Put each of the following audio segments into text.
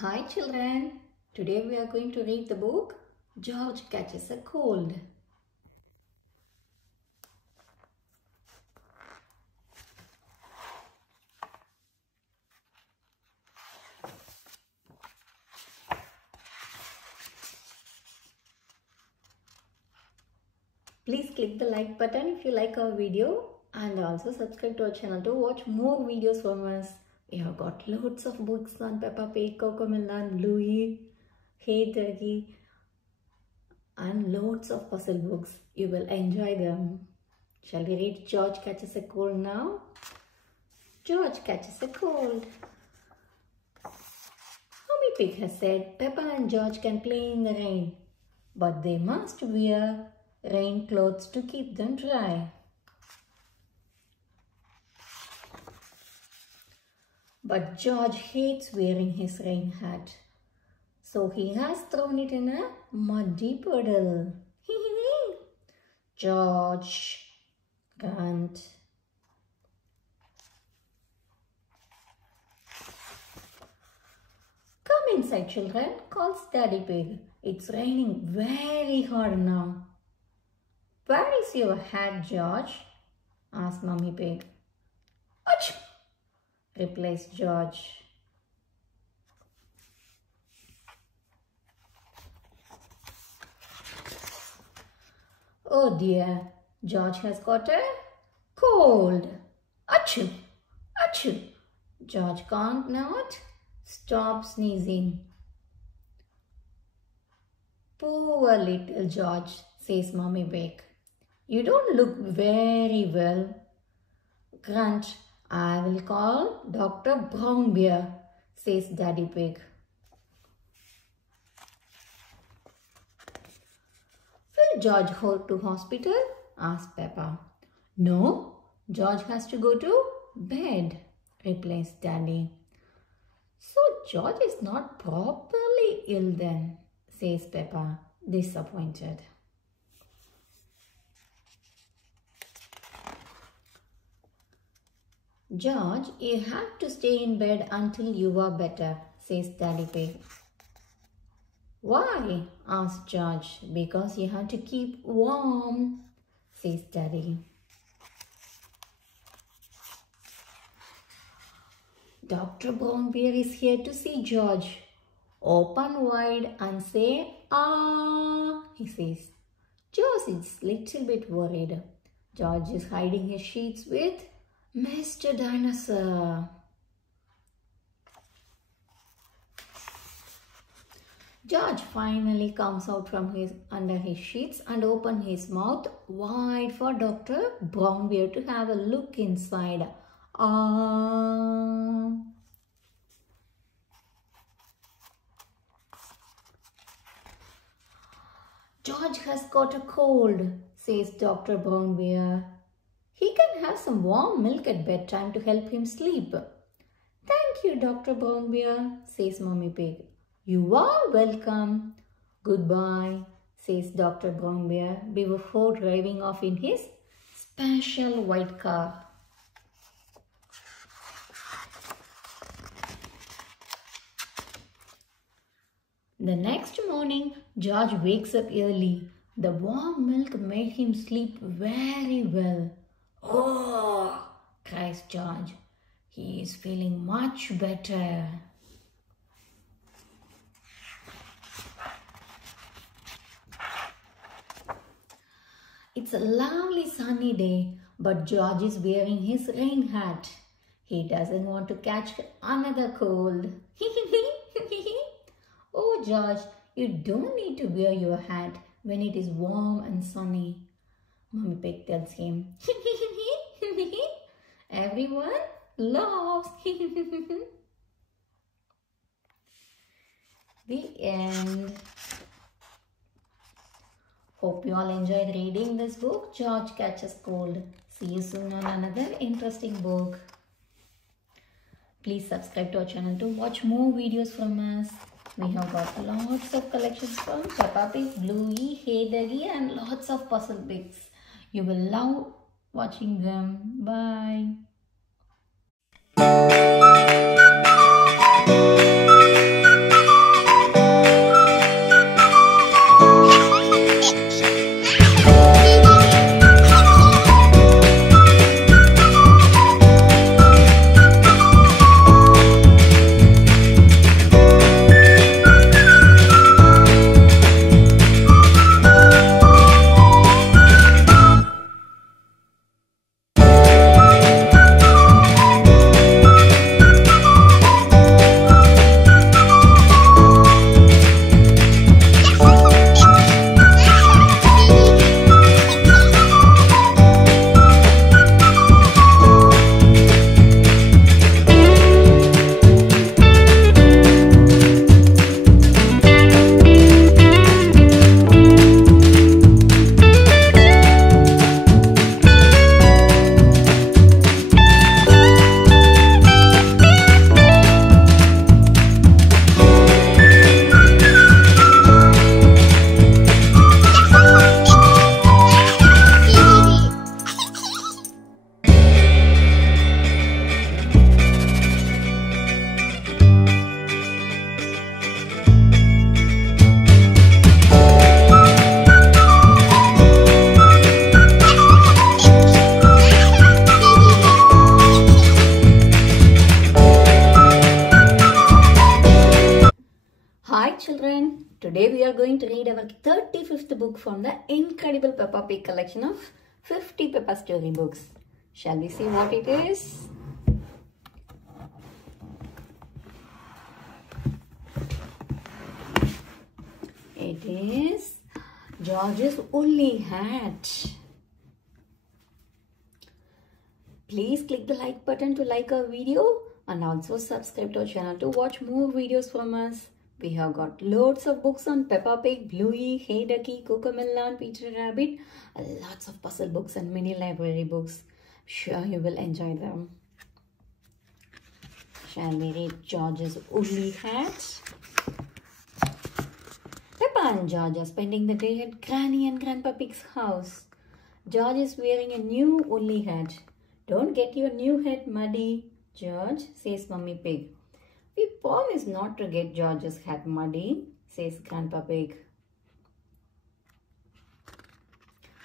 Hi children, today we are going to read the book George Catches a Cold. Please click the like button if you like our video and also subscribe to our channel to watch more videos from us. We have got loads of books on Peppa Pig, CoComelon, Bluey, Hey Ducky and loads of puzzle books. You will enjoy them. Shall we read George Catches a Cold now? George catches a cold. Mummy Pig has said Peppa and George can play in the rain, but they must wear rain clothes to keep them dry. But George hates wearing his rain hat, so he has thrown it in a muddy puddle. George, grunt. Come inside, children, calls Daddy Pig. It's raining very hard now. Where is your hat, George? Asked Mummy Pig. Achoo! Replies George. Oh dear, George has got a cold. Achoo! Achoo! George can't not stop sneezing. Poor little George, says Mummy Pig. You don't look very well. Grunt, I will call Dr. Brown Bear, says Daddy Pig. Will George go to hospital? Asked Peppa. No, George has to go to bed, replies Daddy. So George is not properly ill then, says Peppa, disappointed. George, you have to stay in bed until you are better, says Daddy Pig. Why? Asked George. Because you have to keep warm, says Daddy. Dr. Brown Bear is here to see George. Open wide and say, ah, he says. George is little bit worried. George is hiding his sheets with Mr. Dinosaur. George finally comes out from under his sheets and opens his mouth wide for Dr. Brown Bear to have a look inside. Ah. George has got a cold, says Dr. Brown Bear. He can have some warm milk at bedtime to help him sleep. Thank you, Dr. Brown Bear, says Mummy Pig. You are welcome. Goodbye, says Dr. Brown Bear before driving off in his special white car. The next morning, George wakes up early. The warm milk made him sleep very well. Oh, cries George. He is feeling much better. It's a lovely sunny day, but George is wearing his rain hat. He doesn't want to catch another cold. Oh, George, you don't need to wear your hat when it is warm and sunny, Mummy Pig tells him. Everyone laughs. The end. Hope you all enjoyed reading this book, George Catches Cold. See you soon on another interesting book. Please subscribe to our channel to watch more videos from us. We have got lots of collections from Peppa Pig, Bluey, Hey Ducky and lots of puzzle bits. You will love watching them. Bye. children. Today we are going to read our 35th book from the incredible Peppa Pig collection of 50 Peppa story books. Shall we see what it is? It is George's Woolly Hat. Please click the like button to like our video and also subscribe to our channel to watch more videos from us. We have got loads of books on Peppa Pig, Bluey, Hey Ducky, CoComelon, Peter Rabbit, and lots of puzzle books and mini library books. Sure you will enjoy them. Shall we read George's Woolly Hat? Peppa and George are spending the day at Granny and Grandpa Pig's house. George is wearing a new woolly hat. Don't get your new hat muddy, George, says Mummy Pig. We promise not to get George's hat muddy, says Grandpa Pig.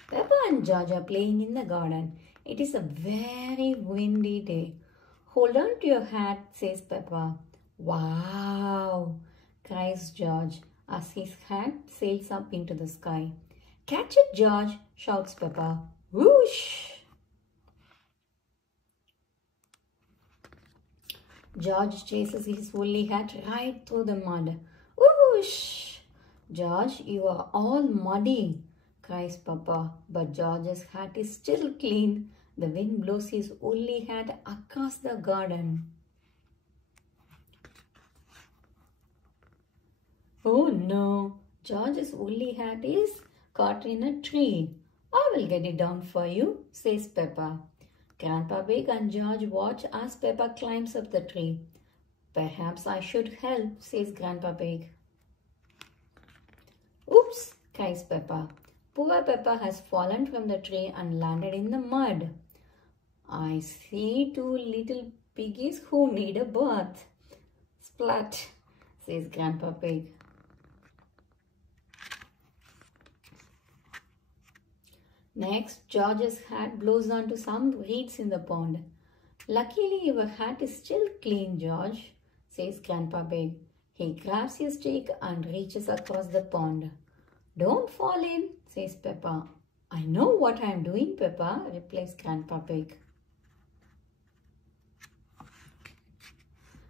Peppa and George are playing in the garden. It is a very windy day. Hold on to your hat, says Peppa. Wow, cries George as his hat sails up into the sky. Catch it, George, shouts Peppa. Whoosh! George chases his woolly hat right through the mud. Whoosh! George, you are all muddy, cries Peppa. But George's hat is still clean. The wind blows his woolly hat across the garden. Oh no! George's woolly hat is caught in a tree. I will get it down for you, says Peppa. Grandpa Pig and George watch as Peppa climbs up the tree. Perhaps I should help, says Grandpa Pig. Oops, cries Peppa. Poor Peppa has fallen from the tree and landed in the mud. I see two little piggies who need a bath. Splat, says Grandpa Pig. Next, George's hat blows onto some reeds in the pond. Luckily, your hat is still clean, George, says Grandpa Pig. He grabs his stick and reaches across the pond. Don't fall in, says Peppa. I know what I am doing, Peppa, replies Grandpa Pig.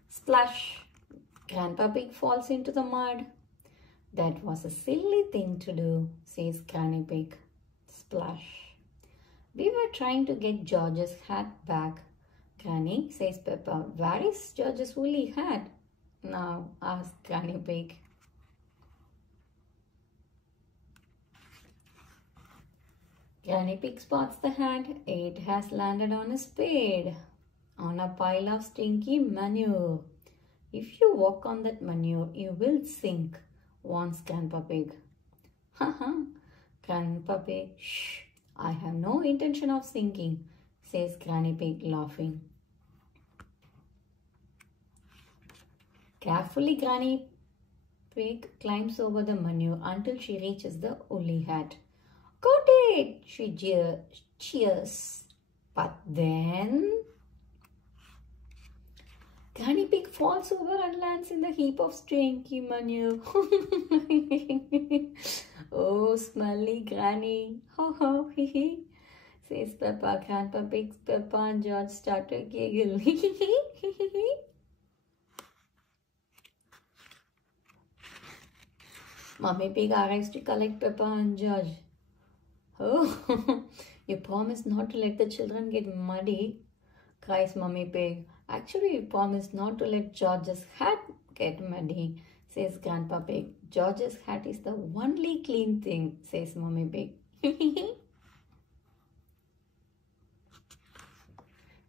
Splash! Grandpa Pig falls into the mud. That was a silly thing to do, says Granny Pig. Splash. We were trying to get George's hat back. Granny, says Peppa. Where is George's woolly hat? Now, asks Granny Pig. Granny Pig spots the hat. It has landed on a spade, on a pile of stinky manure. If you walk on that manure, you will sink, warns Grandpa Pig. Haha. Grandpa Pig, shh, I have no intention of sinking, says Granny Pig laughing. Carefully, Granny Pig climbs over the manure until she reaches the woolly hat. Got it, she cheers. But then Granny Pig falls over and lands in the heap of stinky manure. Oh, smelly Granny. Ho ho, hee hee, says Peppa. Grandpa Pig, Peppa and George start to giggle. Mummy Pig arrives to collect Peppa and George. Oh, you promised not to let the children get muddy, cries Mummy Pig. Actually, you promised not to let George's hat get muddy, says Grandpa Pig. George's hat is the only clean thing, says Mummy Pig.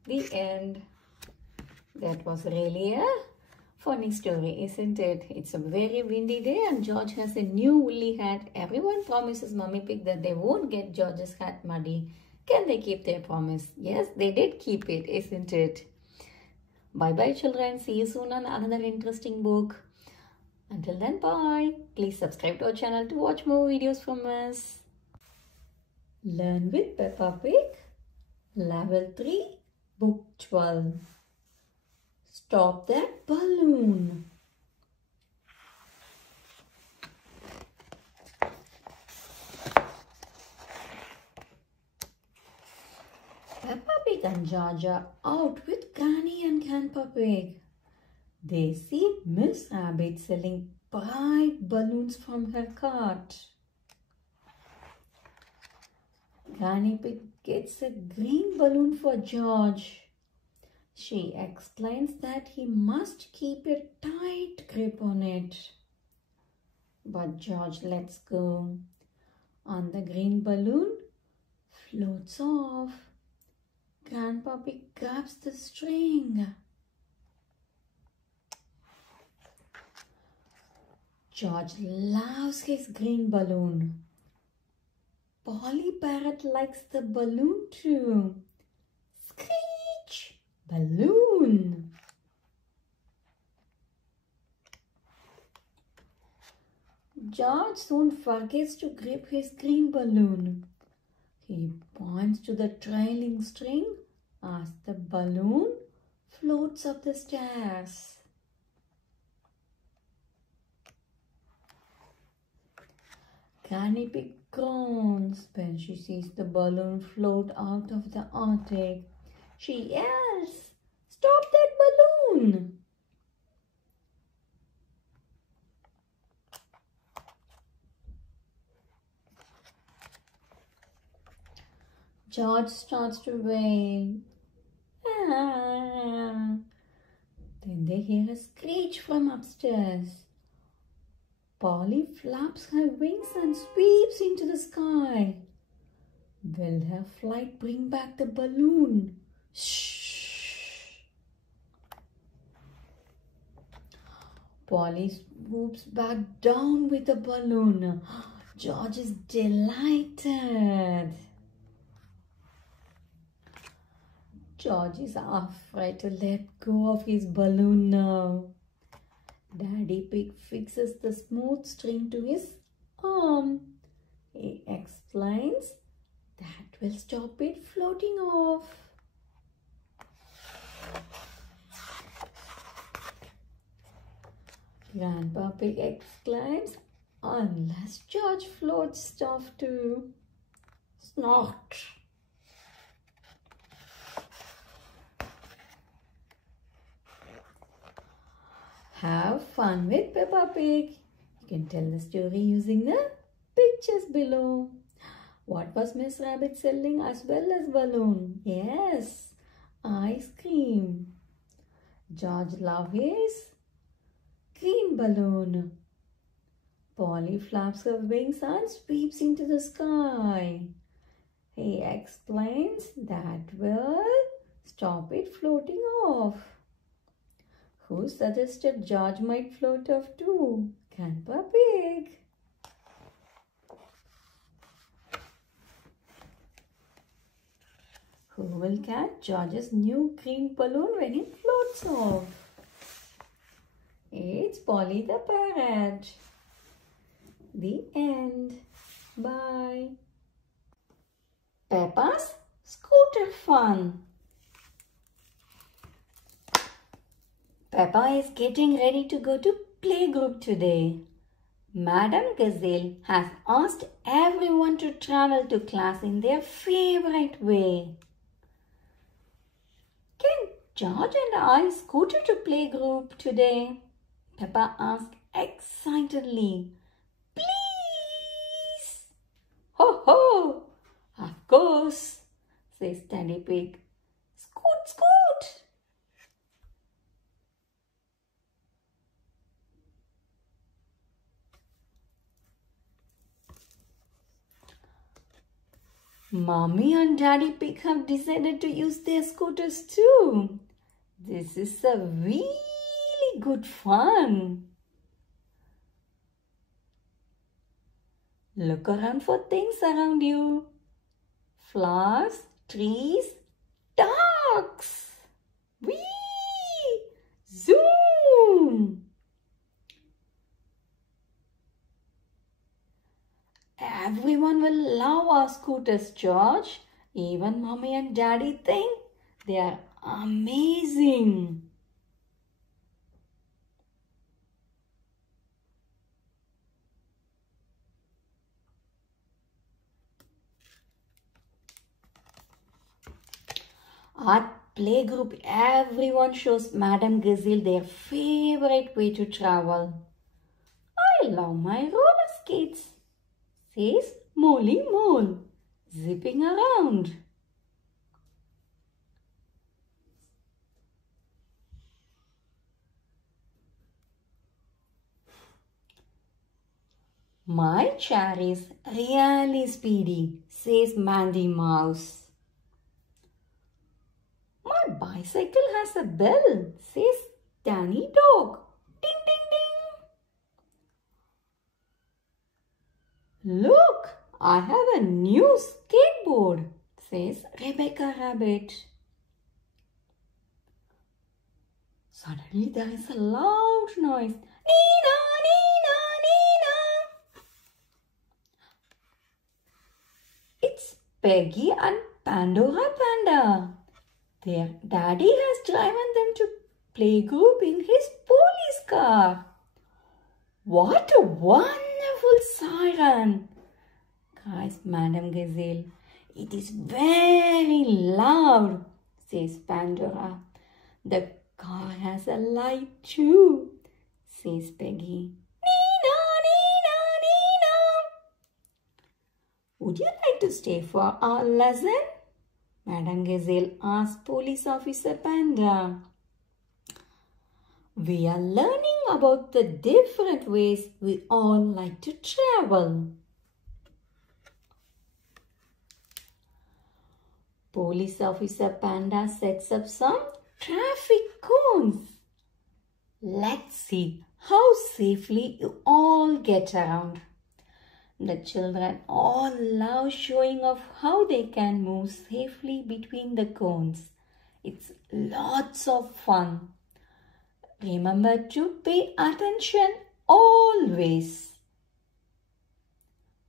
The end. That was really a funny story, isn't it? It's a very windy day and George has a new woolly hat. Everyone promises Mummy Pig that they won't get George's hat muddy. Can they keep their promise? Yes, they did keep it, isn't it? Bye-bye, children. See you soon on another interesting book. Until then, bye. Please subscribe to our channel to watch more videos from us. Learn with Peppa Pig. Level 3, Book 12. Stop that balloon. Pig and George are out with Granny and Grandpa Pig. They see Miss Rabbit selling bright balloons from her cart. Granny Pig gets a green balloon for George. She explains that he must keep a tight grip on it. But George lets go, and the green balloon floats off. Grandpa Pig grabs the string. George loves his green balloon. Polly Parrot likes the balloon too. Screech! Balloon! George soon forgets to grip his green balloon. He points to the trailing string as the balloon floats up the stairs. Granny Pig groans when she sees the balloon float out of the attic. She yells, "Stop that balloon!" George starts to wail. Ah. Then they hear a screech from upstairs. Polly flaps her wings and sweeps into the sky. Will her flight bring back the balloon? Shh! Polly swoops back down with the balloon. George is delighted. George is afraid to let go of his balloon now. Daddy Pig fixes the smooth string to his arm. He explains that will stop it floating off. Grandpa Pig exclaims, "Unless George floats off too." Snort! Have fun with Peppa Pig. You can tell the story using the pictures below. What was Miss Rabbit selling as well as balloon? Yes, ice cream. George loves his green balloon. Polly flaps her wings and sweeps into the sky. He explains that will stop it floating off. Who suggested George might float off too? Grandpa Pig. Who will catch George's new green balloon when it floats off? It's Polly the Parrot. The end. Bye. Peppa's Scooter Fun. Peppa is getting ready to go to playgroup today. Madam Gazelle has asked everyone to travel to class in their favorite way. Can George and I scooter to playgroup today? Peppa asked excitedly. Please! Ho ho! Of course, says Daddy Pig. Scoot, scoot! Mommy and Daddy Pig have decided to use their scooters too. This is a really good fun. Look around for things around you. Flowers, trees, ducks. Whee! Zoom! Everyone will love our scooters, George. Even Mommy and Daddy think they are amazing. At playgroup, everyone shows Madame Gazelle their favorite way to travel. I love my roller skates, says Molly Mole, zipping around. My chair is really speedy, says Mandy Mouse. My bicycle has a bell, says Danny Dog. Ding, ding, ding. Look, I have a new skateboard, says Rebecca Rabbit. Suddenly there is a loud noise. Nina, Nina, Nina. It's Peggy and Pandora Panda. Their daddy has driven them to playgroup in his police car. What a wonderful siren, cries Madame Gazelle. It is very loud, says Pandora. The car has a light too, says Peggy. Nina, Nina, Nina. Would you like to stay for our lesson? Madame Gazelle asked Police Officer Panda. We are learning about the different ways we all like to travel. Police Officer Panda sets up some traffic cones. Let's see how safely you all get around. The children all love showing off how they can move safely between the cones. It's lots of fun. Remember to pay attention always.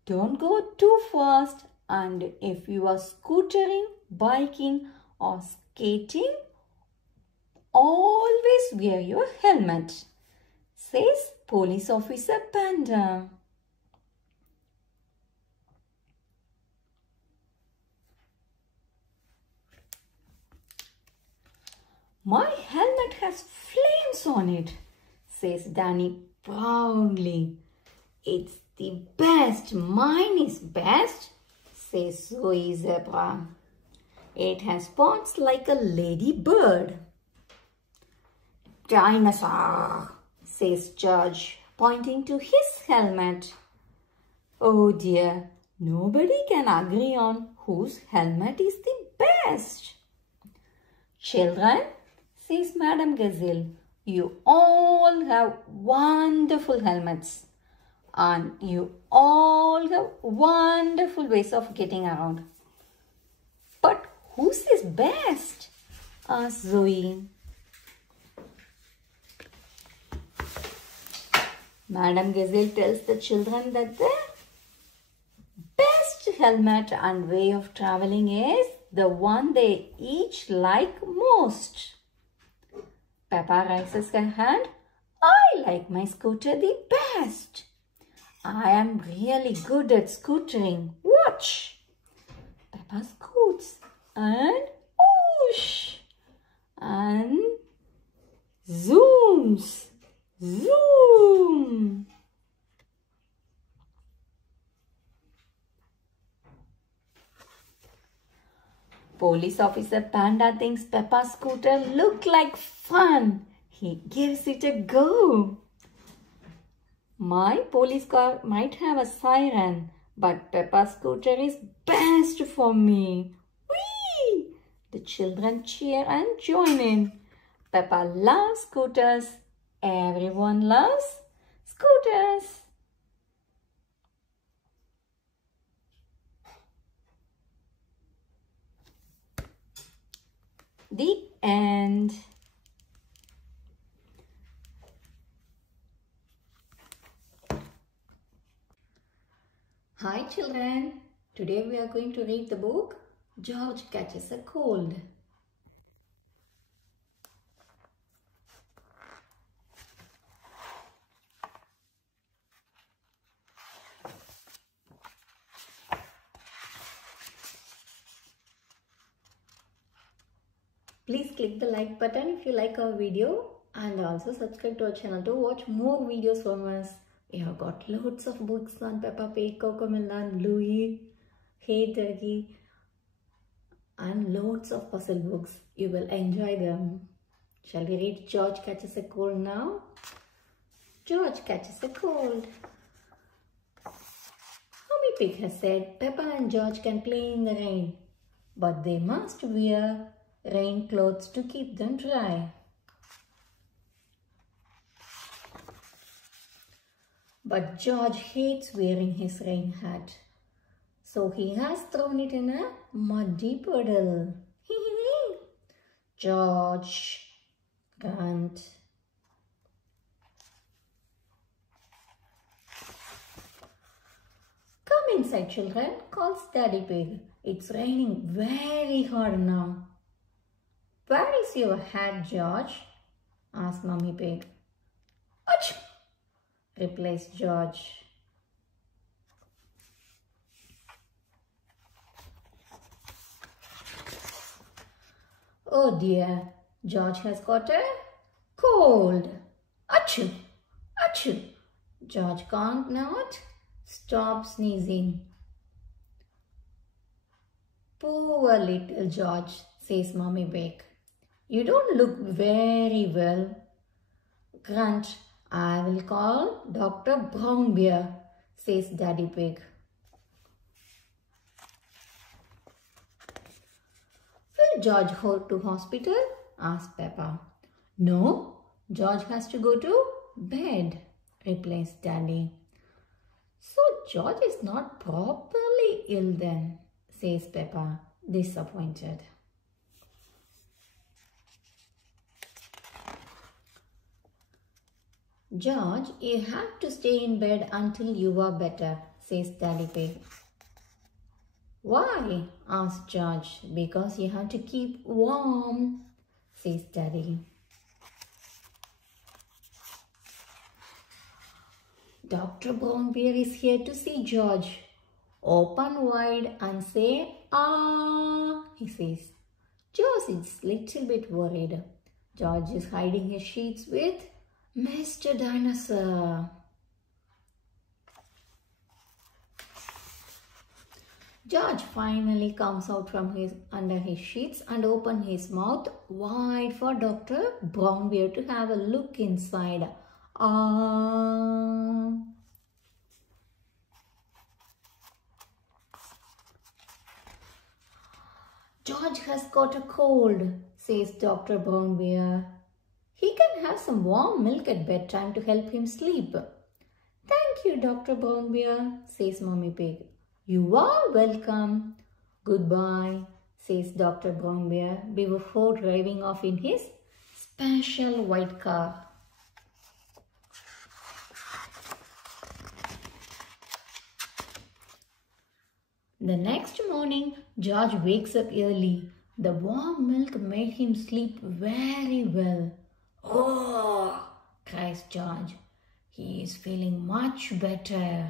Don't go too fast, and if you are scootering, biking or skating, always wear your helmet, says Police Officer Panda. My helmet has flames on it, says Danny proudly. It's the best. Mine is best, says Zoe Zebra. It has spots like a ladybird. Dinosaur, says George, pointing to his helmet. Oh dear, nobody can agree on whose helmet is the best. Children, says Madame Gazelle, you all have wonderful helmets and you all have wonderful ways of getting around. But whose is best? Asked Zoe. Madame Gazelle tells the children that the best helmet and way of traveling is the one they each like most. Peppa raises her hand. I like my scooter the best. I am really good at scootering. Watch. Peppa scoots and whoosh and zooms. Zoom. Police Officer Panda thinks Peppa's scooter look like fun. He gives it a go. My police car might have a siren, but Peppa's scooter is best for me. Whee! The children cheer and join in. Peppa loves scooters. Everyone loves scooters. The end. Hi children. Today we are going to read the book George Catches a Cold. Please click the like button if you like our video and also subscribe to our channel to watch more videos from us. We have got loads of books on Peppa Pig, CoComelon, Bluey, Hey Ducky and loads of puzzle books. You will enjoy them. Shall we read George Catches a Cold now? George catches a cold. Mummy Pig has said Peppa and George can play in the rain, but they must wear rain clothes to keep them dry. But George hates wearing his rain hat, so he has thrown it in a muddy puddle. George, grunt. Come inside, children, calls Daddy Pig. It's raining very hard now. Where is your hat, George? Asked Mummy Pig. Achoo! Replies George. Oh dear, George has got a cold. Achoo! Achoo! George can't not stop sneezing. Poor little George, says Mummy Pig. You don't look very well. Grunt, I will call Dr. Brownbear, says Daddy Pig. Will George go to hospital? Asked Peppa. No, George has to go to bed, replies Daddy. So George is not properly ill then, says Peppa, disappointed. George, you have to stay in bed until you are better, says Daddy Pig. Why? Asked George. Because you have to keep warm, says Daddy. Dr. Brownbear is here to see George. Open wide and say, ah, he says. George is little bit worried. George is hiding his sheets with Mr. Dinosaur. George finally comes out from under his sheets and opens his mouth wide for Dr. Brownbear to have a look inside. Ah. George has got a cold, says Dr. Brownbear. He can have some warm milk at bedtime to help him sleep. Thank you, Dr. Brownbear, says Mummy Pig. You are welcome. Goodbye, says Dr. Brownbear before driving off in his special white car. The next morning, George wakes up early. The warm milk made him sleep very well. Oh, cries George. He is feeling much better.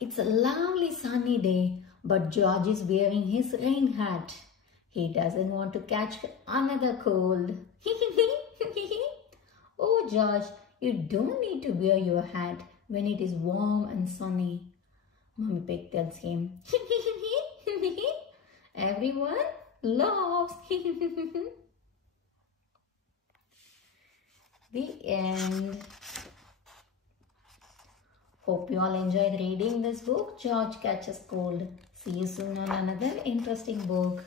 It's a lovely sunny day, but George is wearing his rain hat. He doesn't want to catch another cold. Oh, George, you don't need to wear your hat when it is warm and sunny. Mummy Pig tells him. Everyone laughs. The end. Hope you all enjoyed reading this book, George Catches Cold. See you soon on another interesting book.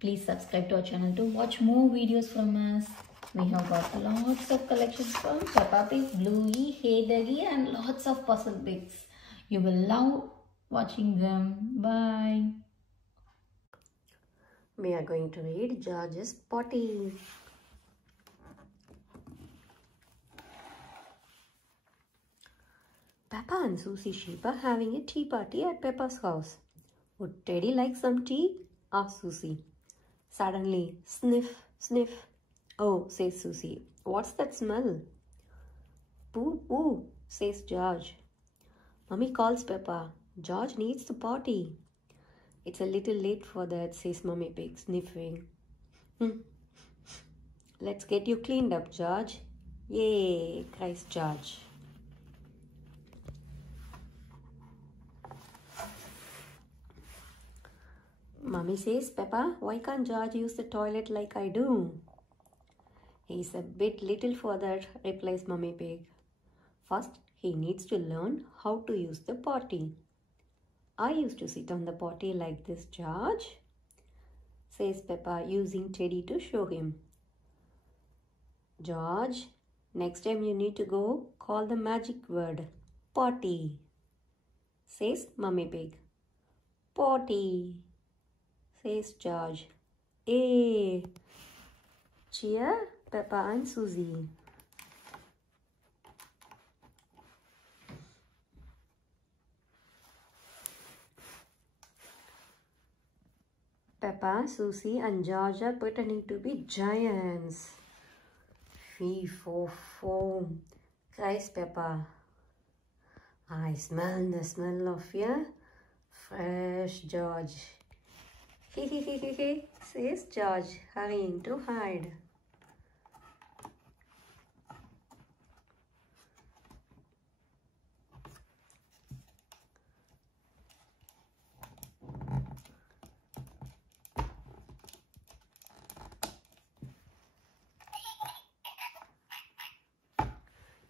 Please subscribe to our channel to watch more videos from us. We have got lots of collections from Peppa Pig, Bluey, Hey Ducky and lots of puzzle books. You will love watching them. Bye. We are going to read George's Potty. Peppa and Susie Sheep are having a tea party at Peppa's house. Would Teddy like some tea? Asked Susie. Suddenly, sniff, sniff. Oh, says Susie. What's that smell? Poo, poo, says George. Mummy calls Peppa. George needs the potty. It's a little late for that, says Mummy Pig, sniffing. Let's get you cleaned up, George. Yay, cries George. Mummy says, Peppa, why can't George use the toilet like I do? He's a bit little for that, replies Mummy Pig. First, he needs to learn how to use the potty. I used to sit on the potty like this, George, says Peppa, using Teddy to show him. George, next time you need to go, call the magic word, potty, says Mummy Pig. Potty, says George. Hey, cheer Peppa and Susie. Peppa, Susie and George are pretending to be giants. Fee, fo, foam, cries Peppa. I smell the smell of your fresh George. He, says George, hurrying to hide.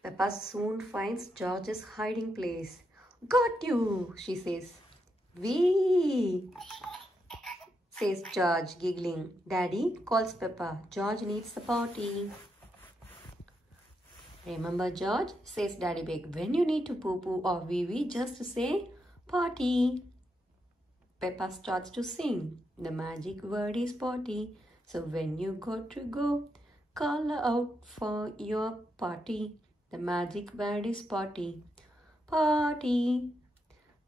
Peppa soon finds George's hiding place. Got you, she says. Wee, says George, giggling. Daddy, calls Peppa. George needs the potty. Remember, George, says Daddy Pig, when you need to poo-poo or wee-wee, just say potty. Peppa starts to sing. The magic word is potty. So when you got to go, call out for your potty. The magic word is potty. Potty.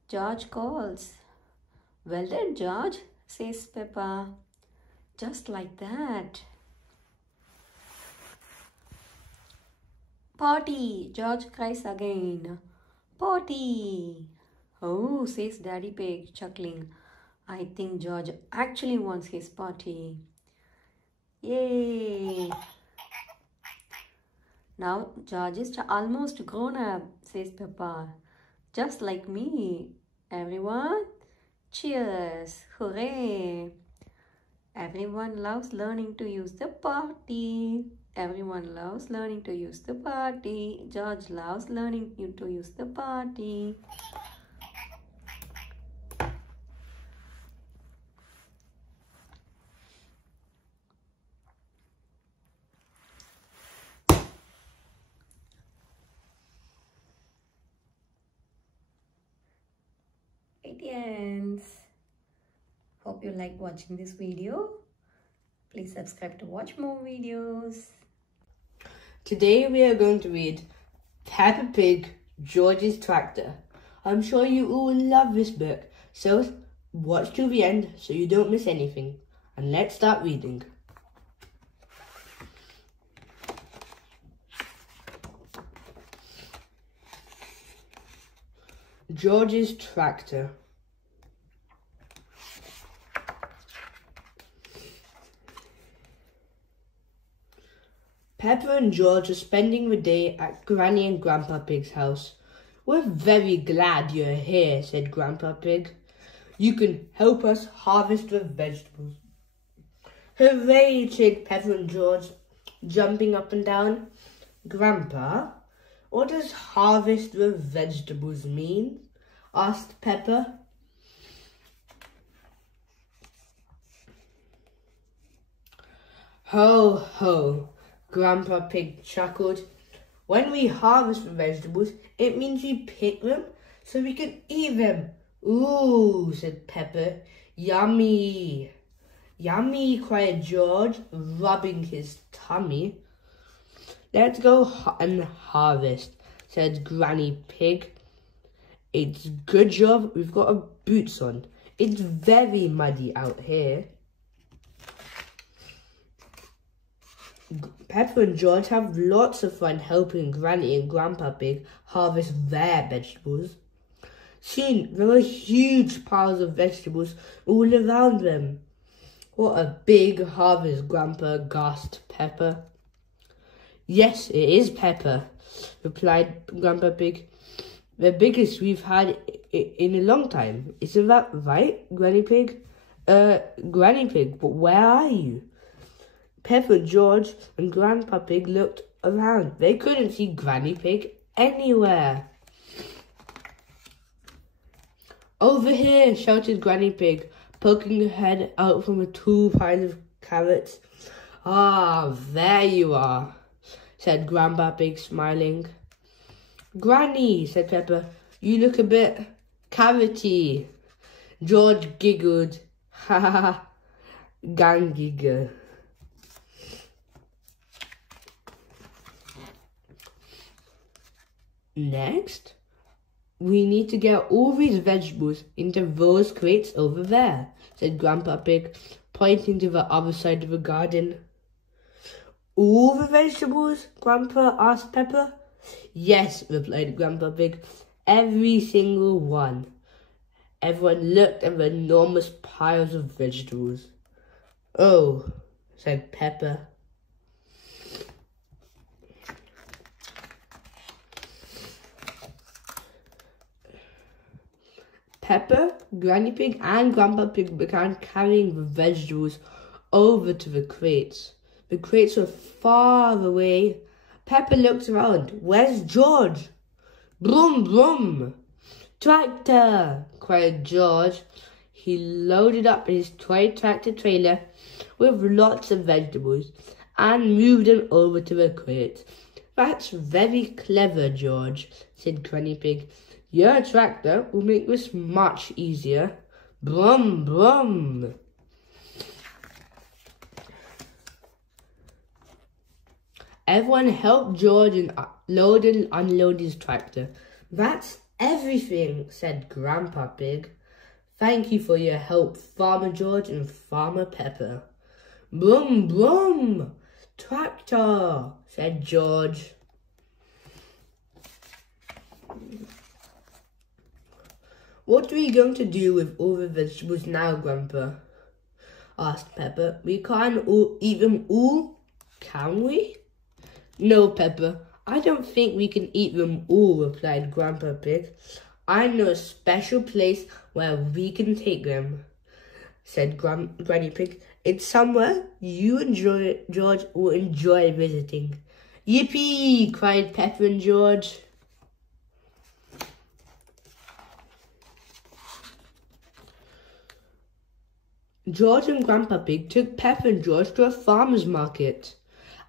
George calls. Well done, George, says Peppa. Just like that. Potty, George cries again. Potty. Oh, says Daddy Pig, chuckling. I think George actually wants his potty. Yay. Now George is almost grown up, says Peppa. Just like me. Everyone, cheers. Hooray. Everyone loves learning to use the potty. Everyone loves learning to use the potty. George loves learning to use the potty. Ends. Hope you like watching this video. Please subscribe to watch more videos. Today we are going to read Peppa Pig, George's Tractor. I'm sure you all love this book, so watch to the end so you don't miss anything. And let's start reading. George's Tractor. Peppa and George are spending the day at Granny and Grandpa Pig's house. We're very glad you're here, said Grandpa Pig. You can help us harvest the vegetables. Hooray, said Peppa and George, jumping up and down. Grandpa, what does harvest the vegetables mean? Asked Peppa. Ho, ho, Grandpa Pig chuckled. When we harvest the vegetables, it means we pick them so we can eat them. Ooh, said Peppa. Yummy. Yummy, cried George, rubbing his tummy. Let's go and harvest, said Granny Pig. It's good job we've got our boots on. It's very muddy out here. Peppa and George have lots of fun helping Granny and Grandpa Pig harvest their vegetables. Soon there were huge piles of vegetables all around them. What a big harvest, Grandpa, gasped Peppa. Yes, it is, Peppa, replied Grandpa Pig. The biggest we've had in a long time. Isn't that right, Granny Pig? Granny Pig, but where are you? Peppa, George, and Grandpa Pig looked around. They couldn't see Granny Pig anywhere. Over here, shouted Granny Pig, poking her head out from a tall pile of carrots. Ah, there you are, said Grandpa Pig, smiling. Granny, said Peppa, you look a bit carroty. George giggled. Ha ha ha, gang giggle. Next, we need to get all these vegetables into those crates over there, said Grandpa Pig, pointing to the other side of the garden. All the vegetables? Grandpa asked Peppa. Yes, replied Grandpa Pig, every single one. Everyone looked at the enormous piles of vegetables. Oh, said Peppa. Peppa, Granny Pig and Grandpa Pig began carrying the vegetables over to the crates. The crates were far away. Peppa looked around. Where's George? Brum, brum. Tractor, cried George. He loaded up his toy tractor trailer with lots of vegetables and moved them over to the crates. That's very clever, George, said Granny Pig. Your tractor will make this much easier. Brum, brum. Everyone helped George load and unload his tractor. That's everything, said Grandpa Pig. Thank you for your help, Farmer George and Farmer Peppa. Brum, brum. Tractor, said George. What are we going to do with all the vegetables now, Grandpa? Asked Peppa. We can't eat them all, can we? No, Peppa, I don't think we can eat them all, replied Grandpa Pig. I know a special place where we can take them, said Granny Pig. It's somewhere you and George will enjoy visiting. Yippee! Cried Peppa and George. George and Grandpa Pig took Peppa and George to a farmer's market.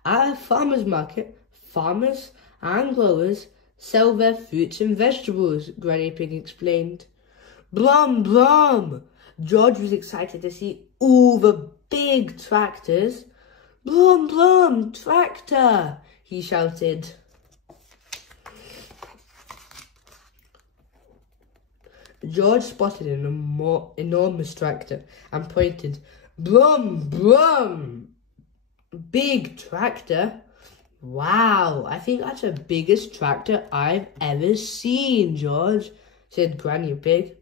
At a farmer's market, farmers and growers sell their fruits and vegetables, Granny Pig explained. Brum, brum! George was excited to see all the big tractors. Brum, brum, tractor! He shouted. George spotted an enormous tractor and pointed. Brum, brum! Big tractor? Wow, I think that's the biggest tractor I've ever seen, George, said Granny Pig.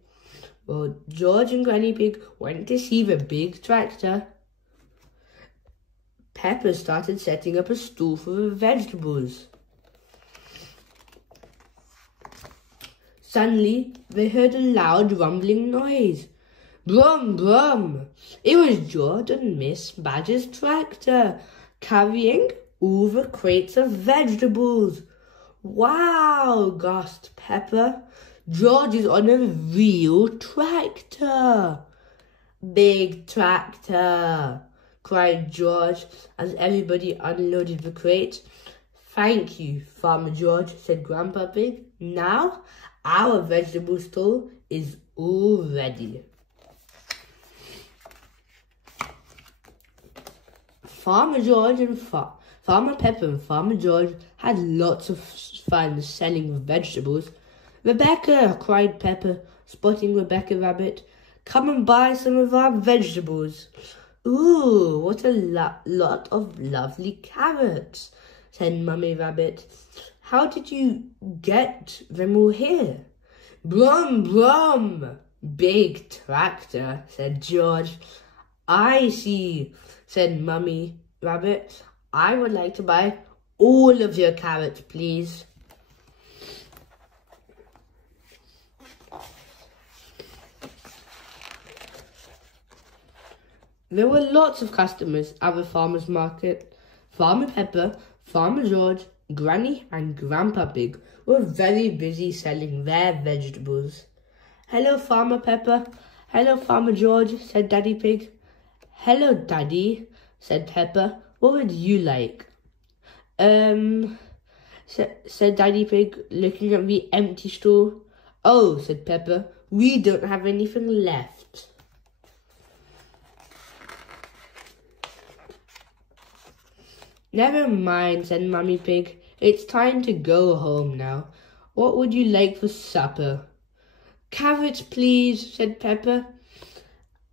Well, George and Granny Pig went to see the big tractor. Peppa started setting up a stool for the vegetables. Suddenly, they heard a loud rumbling noise. Brum, brum! It was George and Miss Badger's tractor, carrying all the crates of vegetables. Wow, gasped Peppa. George is on a real tractor. Big tractor, cried George as everybody unloaded the crates. Thank you, Farmer George, said Grandpa Pig. Now, our vegetable store is all ready. Farmer George and Farmer Peppa and Farmer George had lots of fun selling vegetables. Rebecca, cried Peppa, spotting Rebecca Rabbit. Come and buy some of our vegetables. Ooh, what a lot of lovely carrots, said Mummy Rabbit. How did you get them all here? Brum, brum. Big tractor, said George. I see, said Mummy Rabbit. I would like to buy all of your carrots, please. There were lots of customers at the farmer's market. Farmer Pepper, Farmer George, Granny and Grandpa Pig were very busy selling their vegetables. Hello, Farmer Pepper. Hello, Farmer George, said Daddy Pig. Hello, Daddy, said Pepper. What would you like? Said Daddy Pig, looking at the empty stall. Oh, said Pepper, we don't have anything left. Never mind, said Mummy Pig. It's time to go home now. What would you like for supper? Carrots, please, said Pepper.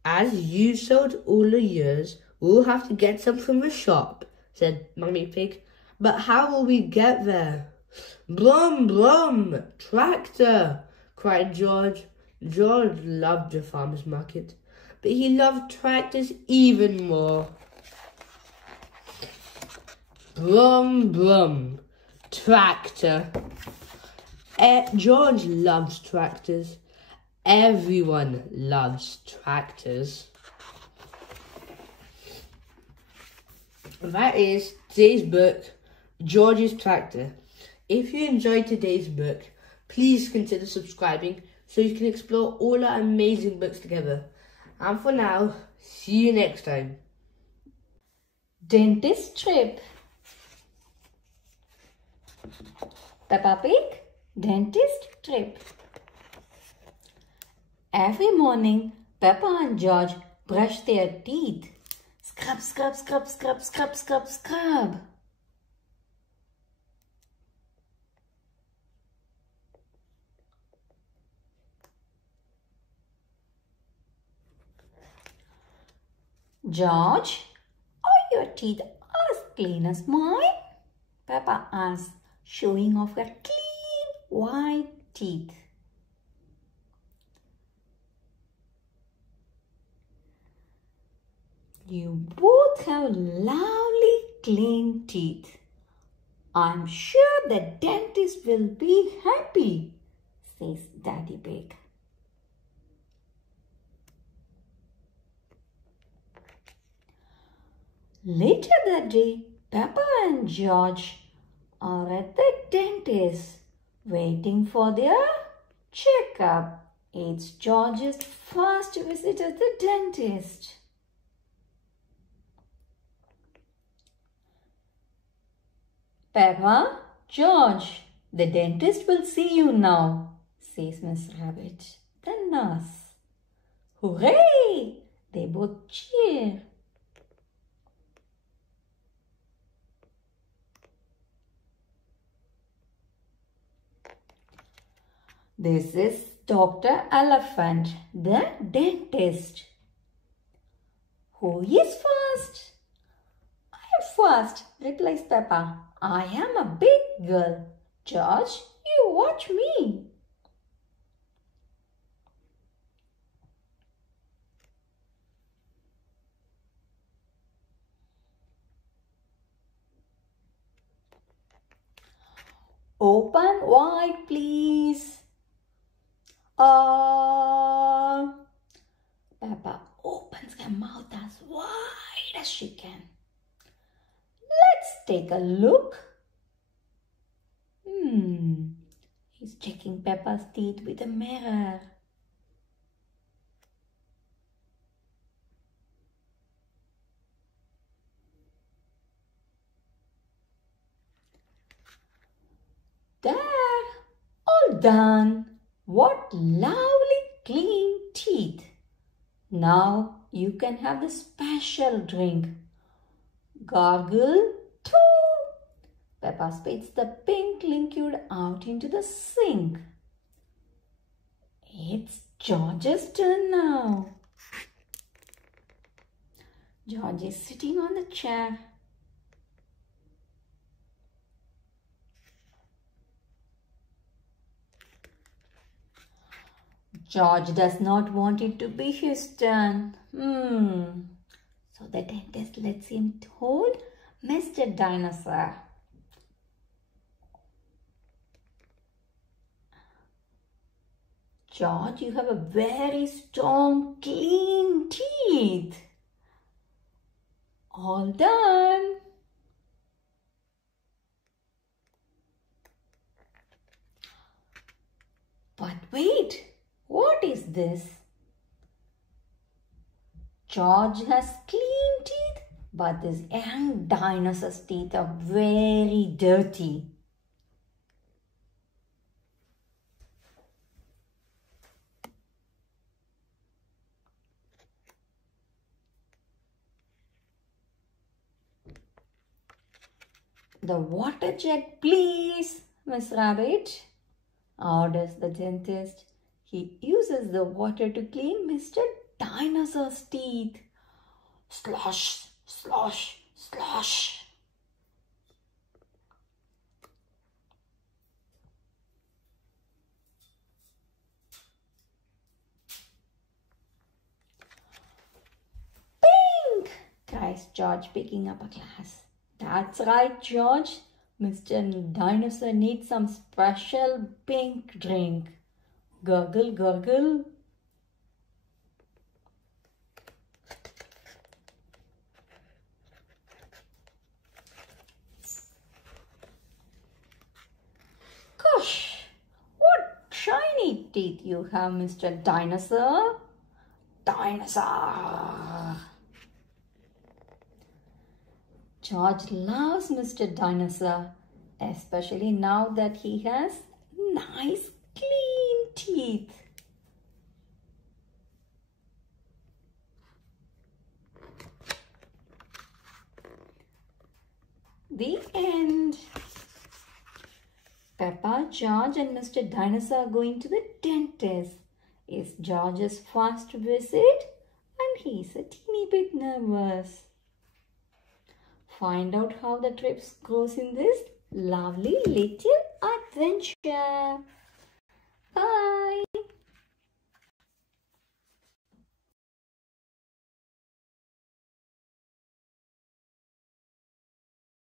As you sold all the yours, we'll have to get some from the shop, said Mummy Pig. But how will we get there? Brum, brum, tractor, cried George. George loved the farmer's market, but he loved tractors even more. Brum, brum, tractor. George loves tractors. Everyone loves tractors. That is today's book, George's Tractor. If you enjoyed today's book, please consider subscribing so you can explore all our amazing books together. And for now, see you next time. Dentist trip. Peppa Pig, dentist trip. Every morning, Peppa and George brush their teeth. Scrub, scrub, scrub, scrub, scrub, scrub, scrub. George, are your teeth as clean as mine? Peppa asked, showing off her clean white teeth. You both have lovely clean teeth. I'm sure the dentist will be happy, says Daddy Pig. Later that day, Peppa and George are at the dentist waiting for their checkup. It's George's first visit at the dentist. Peppa, George, the dentist will see you now, says Miss Rabbit, the nurse. Hooray! They both cheer. This is Dr. Elephant, the dentist. Who is first? I am first, replies Peppa. I am a big girl. George, you watch me. Open wide, please. Peppa opens her mouth as wide as she can. Let's take a look. He's checking Peppa's teeth with a mirror. There, all done. What lovely clean teeth. Now you can have the special drink. Gargle too. Peppa spits the pink liquid out into the sink. It's George's turn now. George is sitting on the chair. George does not want it to be his turn. So the dentist lets him hold Mr. Dinosaur. George, you have a very strong, clean teeth. All done. But wait, what is this? George has clean teeth, but this young dinosaur's teeth are very dirty. The water jet, please, Miss Rabbit, orders the dentist. He uses the water to clean Mr. Dinosaur's teeth. Slosh, slosh, slosh. Pink! Cries George, picking up a glass. That's right, George. Mr. Dinosaur needs some special pink drink. Gurgle, gurgle. Gosh, what shiny teeth you have, Mr. Dinosaur. Dinosaur. George loves Mr. Dinosaur, especially now that he has nice clean teeth. The end. Peppa, George and Mr. Dinosaur are going to the dentist. It's George's first visit and he's a teeny bit nervous. Find out how the trip goes in this lovely little adventure.